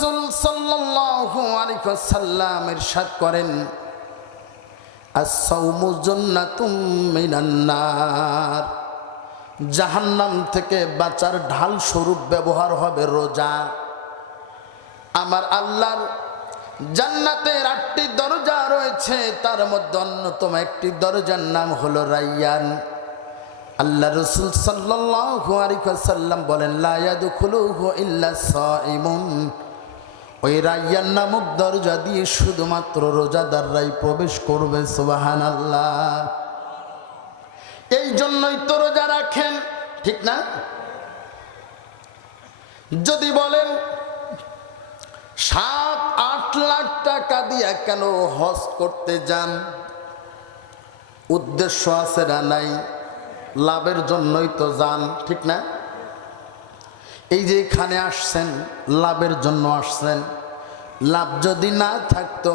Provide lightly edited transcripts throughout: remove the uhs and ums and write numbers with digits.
রাসূল সাল্লাল্লাহু আলাইহি ওয়াসাল্লাম ইরশাদ করেন, আস-সাওমু জান্নাতুম মিনান নার। জাহান্নাম থেকে বাঁচার ঢাল স্বরূপ ব্যবহার হবে রোজা। আমার আল্লাহর জান্নাতের 8টি দরজা রয়েছে, তার মধ্যে অন্যতম একটি দরজার নাম হলো রায়্যান। আল্লাহ রাসূল সাল্লাল্লাহু আলাইহি ওয়াসাল্লাম বলেন, লা ইয়াদখুলুহু ইল্লা সাইমুন। ওই রায়্যান নামক দরজা দিয়ে শুধুমাত্র রোজাদাররাই প্রবেশ করবে। সুবহানাল্লাহ। এই জন্যই তো রোজা রাখেন, ঠিক না? যদি বলেন 7-8 লাখ টাকা দিয়া কেন হজ করতে যান, উদ্দেশ্য আছে না নাই? লাভের জন্যই তো যান, ঠিক না? এই যে এখানে আসছেন লাভের জন্য আসছেন। লাভ যদি না থাকতো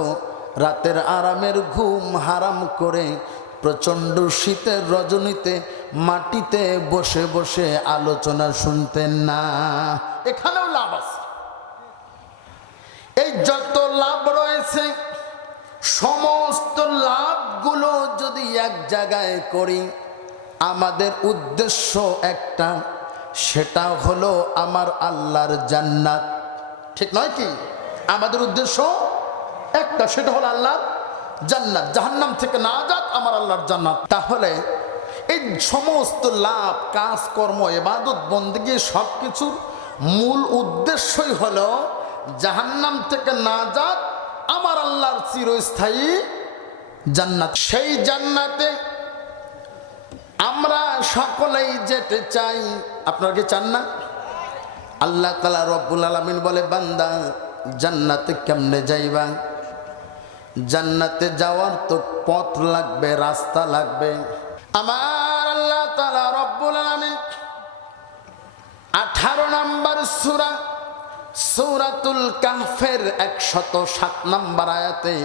রাতের আরামের ঘুম হারাম করে প্রচণ্ড শীতের রজনীতে মাটিতে বসে বসে আলোচনা শুনতেন না। এখানেও লাভ আছে। এই যত লাভ রয়েছে সমস্ত লাভগুলো যদি এক জায়গায় করি, আমাদের উদ্দেশ্য একটা, সেটা হলো আমার আল্লাহর জান্নাত, ঠিক নয় কি? আমাদের উদ্দেশ্য একটা, সেটা হলো আল্লাহর জান্নাত, জাহান্নাম থেকে নাজাত, আমার আল্লাহর জান্নাত। তাহলে এই সমস্ত লাভ, কাজকর্ম, ইবাদত, বন্দেগী সবকিছুর মূল উদ্দেশ্যই হলো জাহান্নাম থেকে নাজাত, আমার আল্লাহর চিরস্থায়ী জান্নাত। সেই জান্নাতে আমরা সকলেই যেতে চাই। আপনারা কি চান না? আল্লাহ তাআলা রব্বুল আলামিন বলে, বান্দা জান্নাতে কেমনে যাইবা? জান্নাতে যাওয়ার তো পথ লাগবে, রাস্তা লাগবে। আমার আল্লাহ তাআলা রব্বুল আলামিন 18 নম্বর সূরা, সূরাতুল কাহফের 107 নম্বর আয়াতে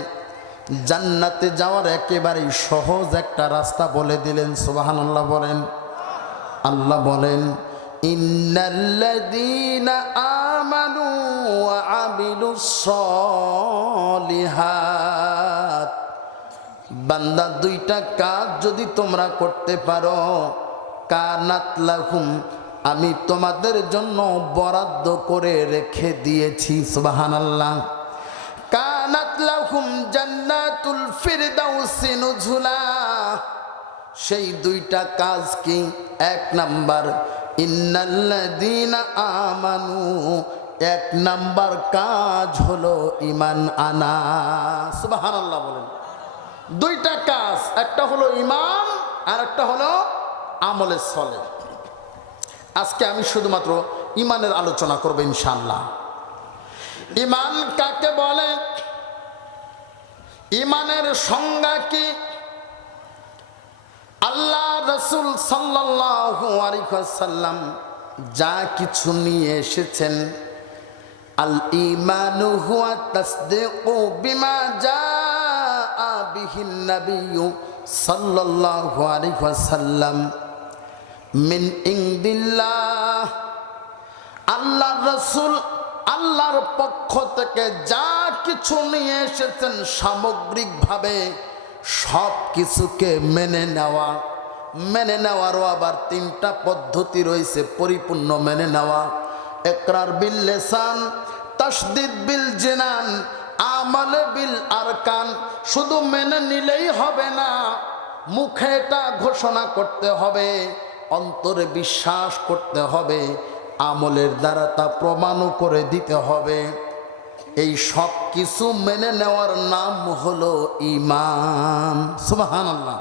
জান্নাতে যাওয়ার একেবারে সহজ একটা রাস্তা বলে দিলেন। সুবহানাল্লাহ বলেন। আল্লাহ বলেন, ইন্নাল্লাযীনা আমানু ওয়া আমিলুস সলিহাত। বান্দা, 2টা কাজ যদি তোমরা করতে পারো, কানাত লাহুম, আমি তোমাদের জন্য বরাদ্দ করে রেখে দিয়েছি। সুবহানাল্লাহ। কানাত লাহুম জান্নাতুল ফিরদাউসি নুজুলা। সেই 2টা কাজ কি? 1 নাম্বার ইন্নাল্লাযীনা আমানু, 1 নাম্বার কাজ হলো ঈমান আনা। সুবহানাল্লাহ বলেন। 2টা কাজ, একটা হলো ঈমান আর একটা হলো আমলে সলেহ। আজকে আমি শুধুমাত্র ঈমানের আলোচনা করব ইনশাআল্লাহ। ঈমান কাকে বলে? ঈমানের সংজ্ঞা কি? আল্লাহ রাসূল সাল্লাল্লাহু আলাইহি ওয়াসাল্লাম যা কিছু নিয়ে এসেছেন, আল ঈমানু হুয়া তাসদীকু বিমা জাআ বিহিন নাবিয়্যু সাল্লাল্লাহু আলাইহি ওয়াসাল্লাম মিন ইনদিল্লাহ। আল্লাহ রাসূল আল্লাহর পক্ষ থেকে যা কিছু নিয়ে এসেছেন সামগ্রিকভাবে সব কিছুকে মেনে নেওয়া। মেনে নেওয়ারও আবার 3টা পদ্ধতি রয়েছে পরিপূর্ণ মেনে নেওয়া। ইকরার বিল লিসান, তাসদীদ বিল জিনান, আমাল বিল আরকান। শুধু মেনে নিলেই হবে না, মুখে এটা ঘোষণা করতে হবে, অন্তরে বিশ্বাস করতে হবে, আমলের দ্বারা তা প্রমাণও করে দিতে হবে। এই সব কিছু মেনে নেওয়ার নাম হলো ঈমান। সুবহানাল্লাহ।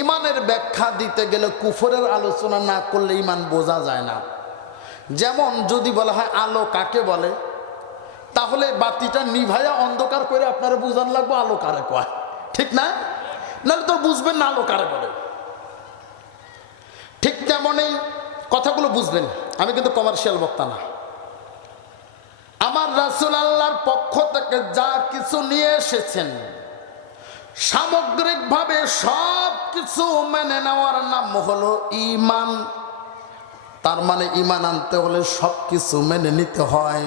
ঈমানের ব্যাখ্যা দিতে গেলে কুফরের আলোচনা না করলে ঈমান বোঝা যায় না। যেমন যদি বলা হয় আলো কাকে বলে, তাহলে বাতিটা নিভাইয়া অন্ধকার করে আপনারা বুঝান লাগবে আলো কারে কয়, ঠিক না? নাহলে তো বুঝবেন না আলো কারে বলে। ঠিক তেমনই কথাগুলো বুঝবেন। আমি কিন্তু কমার্শিয়াল বক্তা না। আমার রাসূল আল্লাহর পক্ষ থেকে যা কিছু নিয়ে এসেছেন সামগ্রিকভাবে সব কিছু মেনে নেওয়ার নাম হলো ঈমান। তার মানে ঈমান আনতে হলে সব কিছু মেনে নিতে হয়।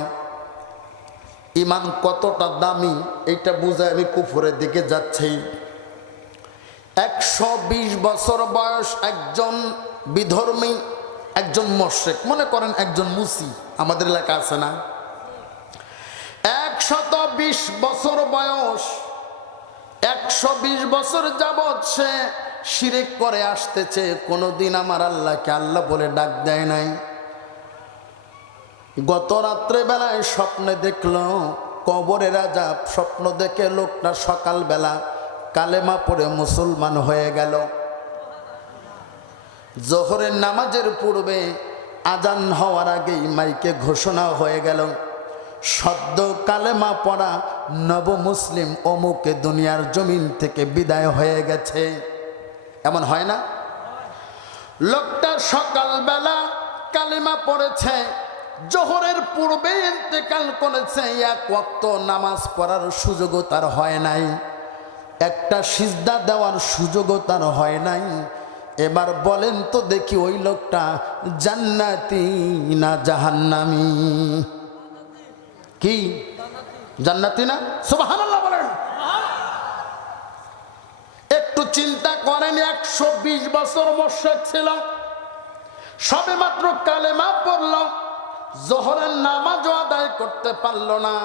ইমান কতটা দামি এটা বুঝে আমি কুফরের দিকে যাচ্ছি। 120 বছর বয়স একজন বিধর্মী, একজন মুশরিক, মনে করেন একজন মুসি, আমাদের এলাকা আছে না, 120 বছর বয়স, 120 বছর যাবৎ সে শিরক করে আসতেছে, কোনোদিন আমার আল্লাহকে আল্লাহ বলে ডাক দেয় নাই। গত রাত্রে বেলায় স্বপ্নে দেখলো কবরের আযাব, স্বপ্ন দেখে লোকটা সকালবেলা কালেমা পড়ে মুসলমান হয়ে গেল। জোহরের নামাজের পূর্বে আজান হওয়ার আগেই মাইকে ঘোষণা হয়ে গেল, সদ্য কালেমা পড়া নব মুসলিম অমুকে দুনিয়ার জমিন থেকে বিদায় হয়ে গেছে। এমন হয় না? লোকটা সকালবেলা কালেমা পড়েছে, জোহরের পূর্বে ইন্তেকাল করেছে, এক ওয়াক্ত নামাজ পড়ার সুযোগও তার হয় নাই, একটা সিজদা দেওয়ার সুযোগও তার হয় নাই। এবার বলেন তো দেখি ওই লোকটা জান্নাতি না জাহান্নামী? কি জান্নাতি না? সুবহানাল্লাহ বলেন। একটু চিন্তা করেন, 120 বছর মুশরিক ছিল, সবে মাত্র কালেমা পড়ল, জোহরের নামাজও আদায় করতে পারল না।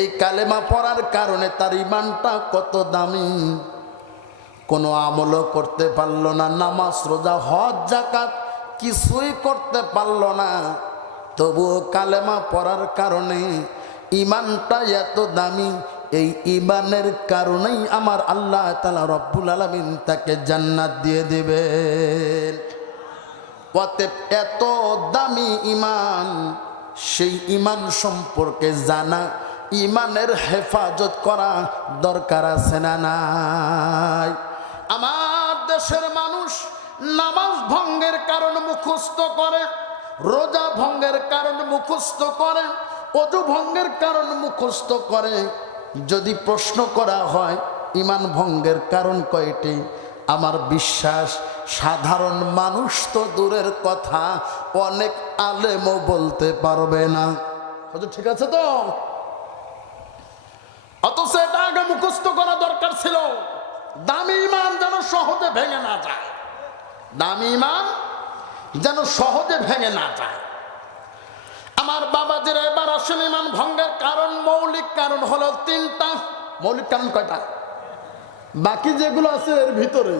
এই কালেমা পড়ার কারণে তার ইমানটা কত দামি, কোনো আমলও করতে পারল না, নামাজ রোজা হজ যাকাত কিছুই করতে পারল না, তবুও কালেমা পড়ার কারণে ইমানটা এত দামি। এই ইমানের কারণেই আমার আল্লাহ তাআলা রব্বুল আলামিন তাকে জান্নাত দিয়ে দেবেন। অতএব এত দামি ইমান, সেই ইমান সম্পর্কে জানা, ইমানের হেফাজত করা দরকার আছে না নাই? আমার দেশের মানুষ নামাজ ভঙ্গের কারণ মুখস্থ করে, রোজা ভঙ্গের কারণ মুখস্থ করে, ওযু ভঙ্গের কারণ মুখস্থ করে। যদি প্রশ্ন করা হয় ইমান ভঙ্গের কারণ কয়টি, আমার বিশ্বাস সাধারণ মানুষ তো দূরের কথা, অনেক আলেমও বলতে পারবে না। ঠিক আছে তো? অথচ এটা আগে মুখস্থ করা দরকার ছিল। দামি ইমান যেন সহজে ভেঙে না যায়, দামি ইমান যেন সহজে ভেঙে না যায়। আমার বাবাজিরা এবার আসলে ইমান ভঙ্গের কারণ, মৌলিক কারণ হলো 3টা। মৌলিক কারণ কয়টা? বাকি যেগুলো আছে এর ভিতরে।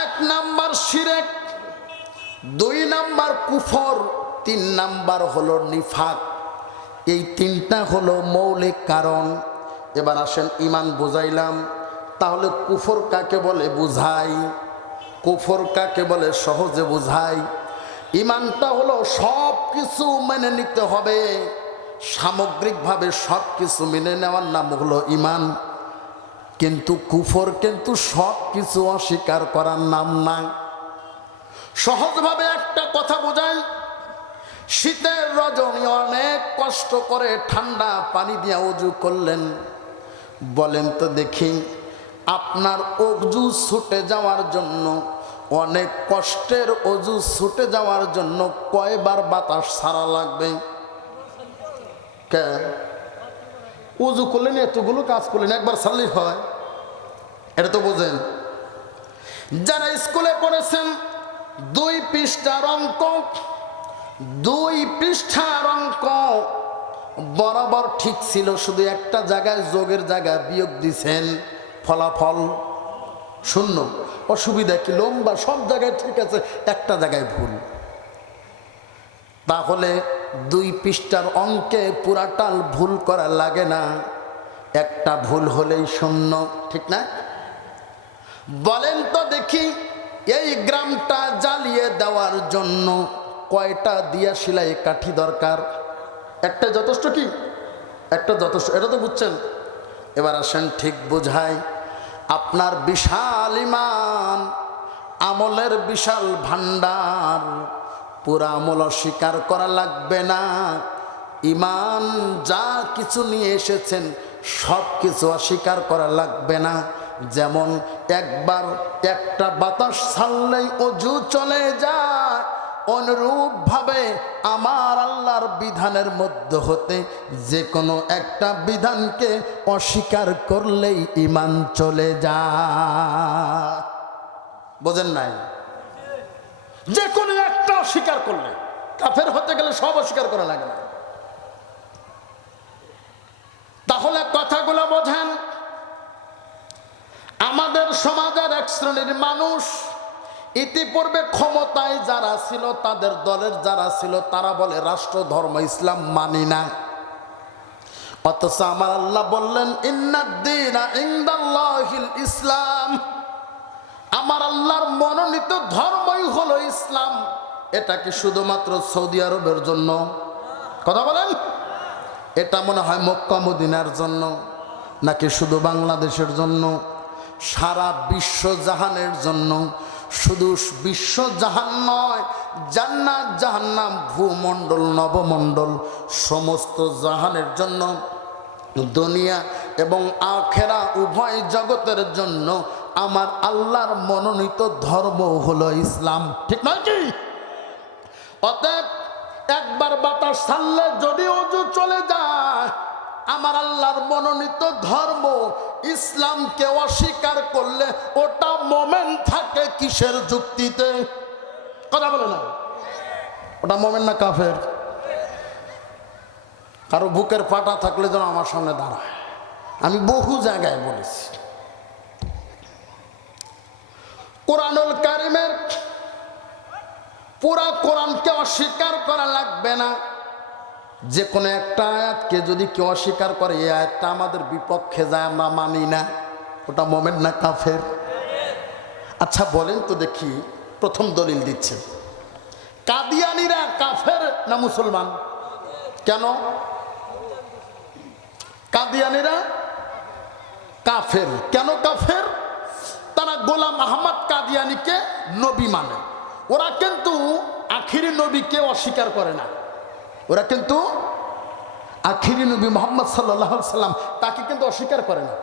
1 নাম্বার শিরক, 2 নাম্বার কুফর, 3 নাম্বার হলো নিফাক। এই 3টা হলো মৌলিক কারণ। এবার আসেন ইমান বুঝাইলাম, তাহলে কুফর কাকে বলে বুঝাই, কুফর কাকে বলে সহজে বুঝাই। ইমানটা হলো সব কিছু মেনে নিতে হবে, সামগ্রিকভাবে সব কিছু মেনে নেওয়ার নাম হলো ইমান। কিন্তু কুফর কিন্তু সব কিছু অস্বীকার করার নাম না। সহজভাবে একটা কথা বোঝাই, শীতের রজনী অনেক কষ্ট করে ঠান্ডা পানি দিয়ে ওযু করলেন, বলেন তো দেখি আপনার ওযু ছুটে যাওয়ার জন্য, অনেক কষ্টের ওযু ছুটে যাওয়ার জন্য কয়বার বাতাস ছাড়া লাগবে? কে ওযু করলেন, এতগুলো কাজ করলেন, একবার ছাড়লেই হয়? এটা তো বোঝেন। যারা স্কুলে পড়েছেন 2 পৃষ্ঠার অঙ্ক, 2 পৃষ্ঠার অঙ্ক বরাবর ঠিক ছিল, শুধু একটা জায়গায় যোগের জায়গায় বিয়োগ দিছেন, ফলাফল 0। অসুবিধা কি? লম্বা সব জায়গায় ঠিক আছে, একটা জায়গায় ভুল। তাহলে 2 পৃষ্ঠার অঙ্কে পুরাটাল ভুল করা লাগে না, একটা ভুল হলেই 0, ঠিক না? বলেন তো দেখি এই গ্রামটা জ্বালিয়ে দেওয়ার জন্য কয়টা দিয়া সেলাই কাঠি দরকার? একটা যথেষ্ট কি? একটা যথেষ্ট, এটা তো বুঝছেন। এবার আসেন ঠিক বুঝাই, আপনার বিশাল ইমান, আমলের বিশাল ভান্ডার, পুরা আমল অস্বীকার করা লাগবে না। ইমান যা কিছু নিয়ে এসেছেন সব কিছু অস্বীকার করা লাগবে না। যেমন একবার একটা বাতাস ছাড়লেই ওযু চলে যায়, অনুরূপভাবে আমার আল্লাহর বিধানের মধ্যে হতে যে কোনো একটা বিধানকে অস্বীকার করলেই ঈমান চলে যায়। বোঝেন নাই? যে কোনো একটা অস্বীকার করলে, কাফের হতে গেলে সব অস্বীকার করা লাগে না। তাহলে কথাগুলো বোঝেন। আমাদের সমাজের এক শ্রেণীর মানুষ ইতিপূর্বে ক্ষমতায় যারা ছিল, তাদের দলের যারা ছিল, তারা বলে রাষ্ট্র ধর্ম ইসলাম মানি না। অথচ আমার আল্লাহ বললেন ইন্নাদ-দীনা ইনদাল্লাহিল ইসলাম, আমার আল্লাহর মনোনীত ধর্মই হলো ইসলাম। এটা কি শুধুমাত্র সৌদি আরবের জন্য? কথা বলেন। এটা মনে হয় মক্কা মদিনার জন্য, নাকি শুধু বাংলাদেশের জন্য? সারা বিশ্ব জাহানের জন্য। শুধু বিশ্ব জাহান নয়, জান্নাত জাহান্নাম, ভূমণ্ডল নবমণ্ডল, সমস্ত জাহানের জন্য, দুনিয়া এবং আখেরা উভয় জগতের জন্য আমার আল্লাহর মনোনীত ধর্ম হলো ইসলাম। ঠিক নয় কি? অতএব একবার বাতাস ছাড়লে যদি ওযু চলে যায়, আমার আল্লাহর মনোনীত ধর্ম ইসলামকে অস্বীকার করলে ওটা মোমেন থাকে কিসের যুক্তিতে? কথা বলে না। ওটা মোমেন না কাফের? কারো বুকের পাটা থাকলে যেন আমার সামনে দাঁড়ায়। আমি বহু জায়গায় বলেছি, কোরআনুল কারীমের পুরা কোরআনকে অস্বীকার করা লাগবে না। যে কোনো একটা আয়াতকে যদি কেউ অস্বীকার করে, এই আয়াতটা আমাদের বিপক্ষে যায়, আমরা মানি না, ওটা মোমেন না কাফের? আচ্ছা বলেন তো দেখি, প্রথম দলিল দিচ্ছে, কাদিয়ানীরা কাফের না মুসলমান? কেন কাদিয়ানীরা কাফের? কেন কাফের? তারা গোলাম আহমদ কাদিয়ানীকে নবী মানে। ওরা কিন্তু আখিরি নবীকে অস্বীকার করে না। ওরা কিন্তু আখিরি নবী মুহাম্মদ সাল্লাল্লাহু আলাইহি সাল্লাম তাকে কিন্তু অস্বীকার করে না।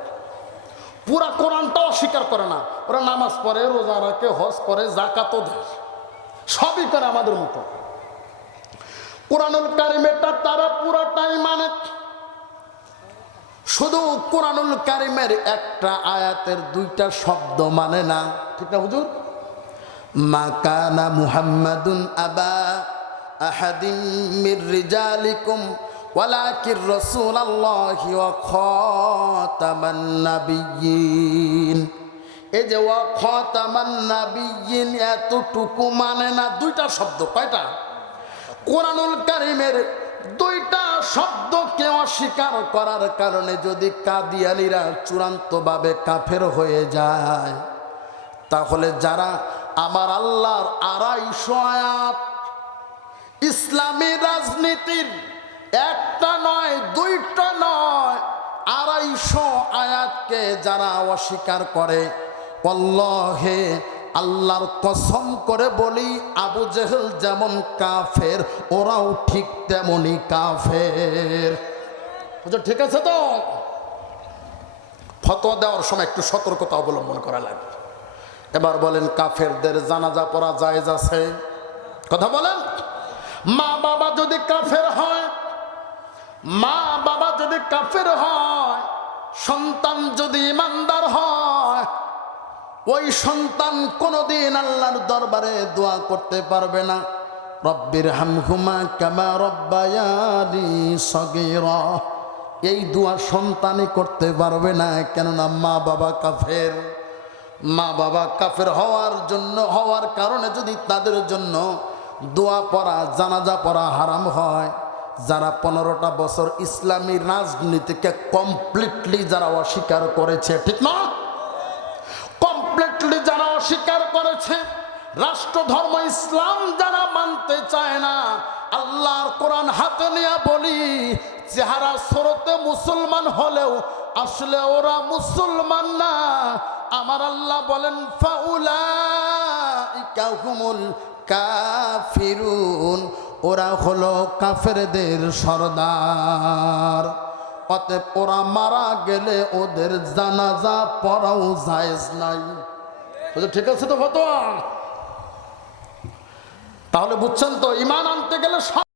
পুরা কোরআনটা অস্বীকার করে না। ওরা নামাজ পড়ে, রোজা রাখে, হজ করে, যাকাতও দেয়, সবই করে আমাদের মতো। কোরআনুল কারীমেরটা তারা পুরাটাই মানে। শুধু কোরআনুল কারীমের একটা আয়াতের দুইটা শব্দ মানে না। ঠিক না হুজুর? মা কানা মুহাম্মাদুন আবা আহাদিন মির রিজালিকুম ওয়ালাকির রাসূলুল্লাহি ওয়া খাতামান নাবিয়্যিন। এই যে ওয়া খাতামান নাবিয়্যিন এতটুকু মানে না, দুইটা শব্দ। কয়টা? কোরআনুল কারীমের দুইটা শব্দকে অস্বীকার করার কারণে যদি কাদিয়ানীরা চূড়ান্তভাবে কাফের হয়ে যায়, তাহলে যারা আমার আল্লাহর 250 আয়াত ইসলামী রাজনীতির একটা নয়, দুইটা নয়, 250 আয়াতকে যারা অস্বীকার করে, আল্লাহে আল্লাহর কসম করে বলি, আবু জেহেল যেমন কাফের, ওরাও ঠিক তেমনি কাফের। ঠিক আছে তো? ফতোয়া দেওয়ার সময় একটু সতর্কতা অবলম্বন করা লাগবে। এবার বলেন, কাফেরদের জানাজা পড়া জায়েজ আছে? কথা বলেন। মা বাবা যদি কাফের হয়, মা বাবা যদি কাফের হয়, সন্তান যদি ঈমানদার হয়, ওই সন্তান কোনোদিন আল্লাহর দরবারে দোয়া করতে পারবে না, রব্বির হামহুমা কামা রব্বায়ানি সগীরা। এই দোয়া সন্তানই করতে পারবে না, কেননা মা বাবা কাফের। মা বাবা কাফের হওয়ার কারণে যদি তাদের জন্য দোয়া পড়া, জানাজা পড়া হারাম হয়, যারা 15টা বছর ইসলামী রাজনীতিকে কমপ্লিটলি যারা অস্বীকার করেছে, ঠিক না? কমপ্লিটলি যারা অস্বীকার করেছে, রাষ্ট্র ধর্ম ইসলাম যারা মানতে চায় না, আল্লাহর কোরআন হাতে নিয়ে বলি, চেহারা সুরতে মুসলমান হলেও আসলে ওরা মুসলমান না। আমার আল্লাহ বলেন ফাউলাইকা হুমুল কাফিরুন, ওরা হলো কাফেরদের সরদার। অতএব ওরা মারা গেলে ওদের জানাজা পড়াও জায়েজ নাই। ঠিক আছে তো ফতোয়া? তাহলে বুঝছেন তো, ঈমান আনতে গেলে